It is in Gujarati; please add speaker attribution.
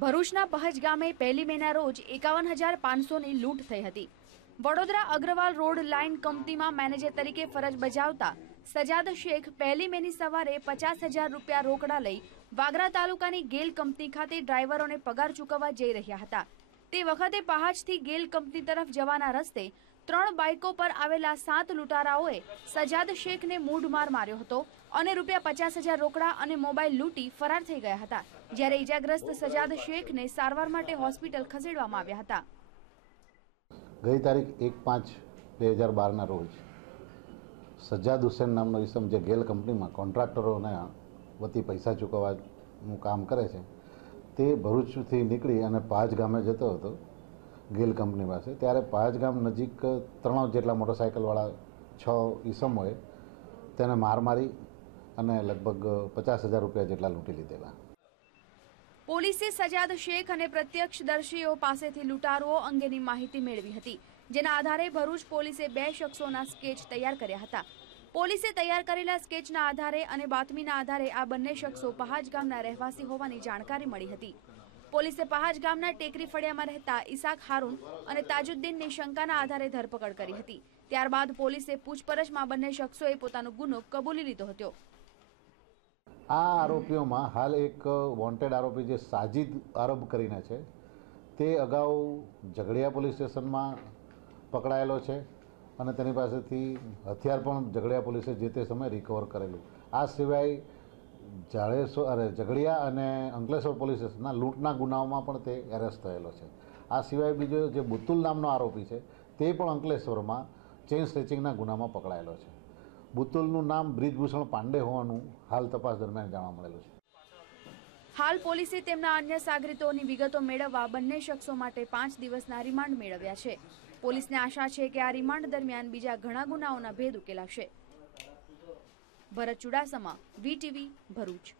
Speaker 1: ભરૂચના પહજ ગામે પહેલી મેના રોજ એકાવન હજાર પાંચસોની લૂંટ થઈ હતી. વડોદરા અગ્રવાલ રોડ લાઇન કંપનીમાં મેનેજર તરીકે ફરજ બજાવતા સજાદ શેખ પહેલી મેની સવારે પચાસ હજાર રૂપિયા રોકડા લઈ વાગરા તાલુકાની ગેલ કંપની ખાતે ડ્રાઈવરોને પગાર ચૂકવવા જઈ રહ્યા હતા. તે વખતે પહાજથી ગેલ કંપની તરફ જવાના રસ્તે ત્રણ બાઇકો પર આવેલા સાત લૂંટારાઓએ સજાદ શેખને મૂઢમાર માર્યો હતો અને રૂપિયા પચાસ હજાર રોકડા અને મોબાઈલ લૂંટી ફરાર થઈ ગયા હતા, જ્યારે ઇજાગ્રસ્ત સજાદ શેખને સારવાર માટે હોસ્પિટલ ખસેડવામાં આવ્યા હતા.
Speaker 2: ગઈ તારીખ એક પાંચ બે હજાર બારના રોજ સજ્જાદ હુસેન નામનો ઇસમ જે ગેલ કંપનીમાં કોન્ટ્રાક્ટરોને વતી પૈસા ચૂકવવાનું કામ કરે છે, તે ભરૂચથી નીકળી અને પાંચ ગામે જતો હતો. ગેલ કંપની પાસે. ત્યારે પાંચ ગામ નજીક ત્રણ જેટલા મોટરસાઇકલવાળા છ ઈસમોએ તેને માર મારી અને લગભગ પચાસ હજાર રૂપિયા જેટલા લૂંટી લીધેલા.
Speaker 1: પોલીસે સજાદ શેખ અને પ્રત્યક્ષદર્શીઓ પાસેથી લૂંટારુઓ અંગેની માહિતી મેળવી હતી, જેના આધારે ભરૂચ પોલીસે બે શખ્સોના સ્કેચ તૈયાર કર્યા હતા. પોલીસે તૈયાર કરેલા સ્કેચના આધારે અને બાતમીના આધારે આ બંને શખ્સો પહાજ ગામના રહેવાસી હોવાની જાણકારી મળી હતી. પોલીસે પહાજ ગામના ટેકરી ફળિયામાં રહેતા ઇસાક હારૂન અને તાજુદ્દીનની શંકાના આધારે ધરપકડ કરી હતી. ત્યારબાદ પોલીસે પૂછપરછમાં બંને શખ્સોએ પોતાનો ગુનો કબૂલી લીધો હતો.
Speaker 2: આ આરોપીઓમાં હાલ એક વોન્ટેડ આરોપી જે સાજિદ અરબ કરીને છે, તે અગાઉ ઝઘડિયા પોલીસ સ્ટેશનમાં પકડાયેલો છે અને તેની પાસેથી હથિયાર પણ ઝઘડિયા પોલીસે જે તે સમયે રિકવર કરેલું. આ સિવાય જાડેશ્વર, અરે ઝઘડિયા અને અંકલેશ્વર પોલીસ સ્ટેશનના લૂંટના ગુનાઓમાં પણ તે એરેસ્ટ થયેલો છે. આ સિવાય બીજો જે બુતુલ નામનો આરોપી છે, તે પણ અંકલેશ્વરમાં ચેઇન સ્ટ્રેચિંગના ગુનામાં પકડાયેલો છે. બુતુલનું નામ બ્રિજભૂષણ પાંડે હોવાનું હાલ તપાસ દરમિયાન જાણવા મળેલું છે.
Speaker 1: હાલ પોલીસે તેમના અન્ય સાગરીતોની વિગતો મેળવવા બંને શખ્સો માટે પાંચ દિવસના રિમાન્ડ મેળવ્યા છે. પોલીસને આશા છે કે આ રિમાન્ડ દરમિયાન બીજા ઘણા ગુનાઓના ભેદ ઉકેલાશે. ભરત ચુડાસમા વીટીવી ભરૂચ.